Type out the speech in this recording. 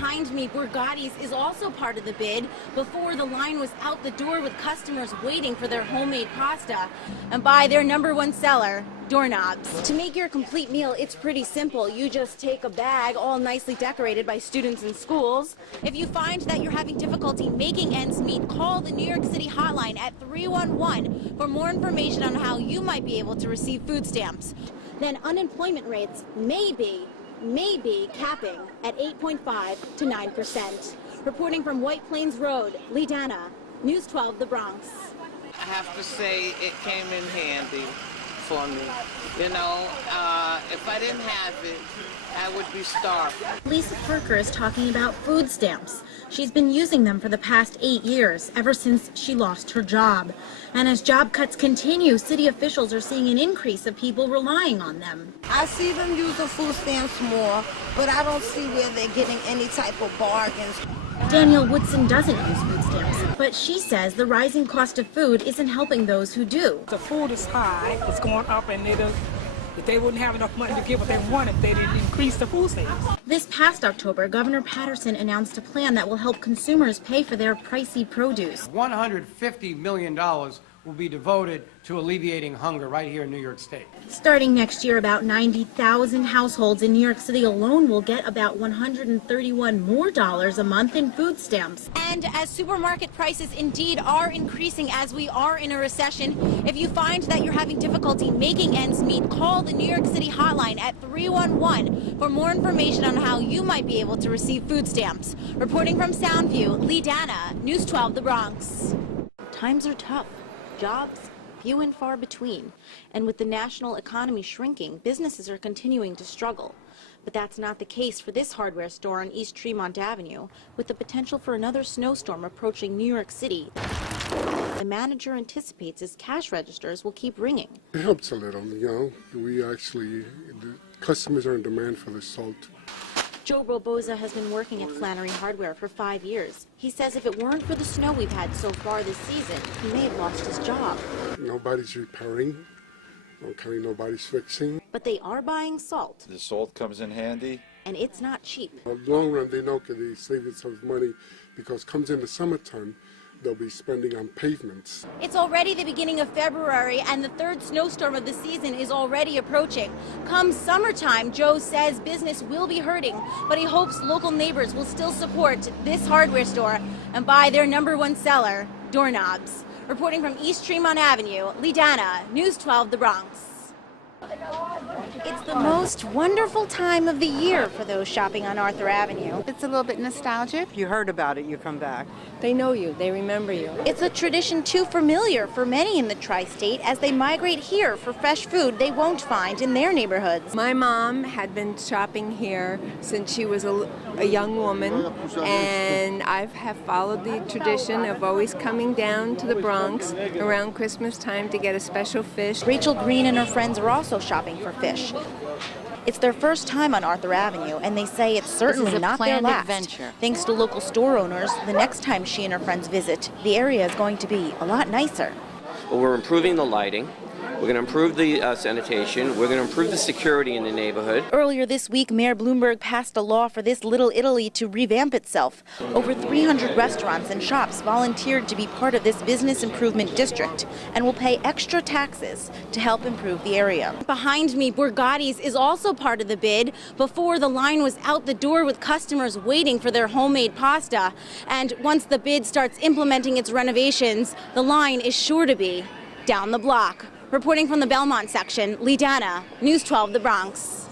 behind me, Borgatti's is also part of the bid. Before, the line was out the door with customers waiting for their homemade pasta and buy their #1 seller, doorknobs. To make your complete meal, it's pretty simple. You just take a bag all nicely decorated by students in schools. If you find that you're having difficulty making ends meet, call the New York City hotline at 311 for more information on how you might be able to receive food stamps. Then unemployment rates may be capping at 8.5 to 9%. Reporting from White Plains Road, Leigh Dana, News 12, The Bronx. I have to say it came in handy for me. You know, if I didn't have it, I would be starved. Lisa Parker is talking about food stamps. She's been using them for the past 8 years, ever since she lost her job. And as job cuts continue, city officials are seeing an increase of people relying on them. I see them using food stamps more, but I don't see where they're getting any type of bargains. Danielle Woodson doesn't use food stamps, but she says the rising cost of food isn't helping those who do. The food is high, it's going up, and if they wouldn't have enough money to give what they want if they didn't increase the food stamps. This past October, Governor Patterson announced a plan that will help consumers pay for their pricey produce. $150 million will be devoted to alleviating hunger right here in New York State. Starting next year, about 90,000 households in New York City alone will get about $131 more a month in food stamps. And as supermarket prices indeed are increasing as we are in a recession, if you find that you're having difficulty making ends meet, call the New York City hotline at 311 for more information on how you might be able to receive food stamps. Reporting from Soundview, Leigh Dana, News 12, The Bronx. Times are tough. Jobs, few and far between. And with the national economy shrinking, businesses are continuing to struggle. But that's not the case for this hardware store on East Tremont Avenue, with the potential for another snowstorm approaching New York City. The manager anticipates his cash registers will keep ringing. It helps a little, the customers are in demand for the salt. Joe Roboza has been working at Flannery Hardware for 5 years. He says if it weren't for the snow we've had so far this season, he may have lost his job. Nobody's repairing. Okay, nobody's fixing. But they are buying salt. The salt comes in handy. And it's not cheap. In the long run, they know they save themselves money because comes in the summertime, they'll be spending on pavements. It's already the beginning of February, and the third snowstorm of the season is already approaching. Come summertime, Joe says business will be hurting, but he hopes local neighbors will still support this hardware store and buy their #1 seller, doorknobs. Reporting from East Tremont Avenue, Leigh Dana, News 12, The Bronx. It's the most wonderful time of the year for those shopping on Arthur Avenue. It's a little bit nostalgic. You heard about it, you come back. They know you, they remember you. It's a tradition too familiar for many in the tri-state as they migrate here for fresh food they won't find in their neighborhoods. My mom had been shopping here since she was a young woman, and I have followed the tradition of always coming down to the Bronx around Christmas time to get a special fish. Rachel Green and her friends are also shopping for fish. It's their first time on Arthur Avenue, and they say it's certainly not their last. Adventure. Thanks to local store owners, the next time she and her friends visit, the area is going to be a lot nicer. Well, we're improving the lighting. We're going to improve the sanitation. We're going to improve the security in the neighborhood. Earlier this week, Mayor Bloomberg passed a law for this Little Italy to revamp itself. Over 300 restaurants and shops volunteered to be part of this business improvement district and will pay extra taxes to help improve the area. Behind me, Borgatti's is also part of the bid. Before, the line was out the door with customers waiting for their homemade pasta. And once the bid starts implementing its renovations, the line is sure to be down the block. Reporting from the Belmont section, Leigh Dana, News 12, The Bronx.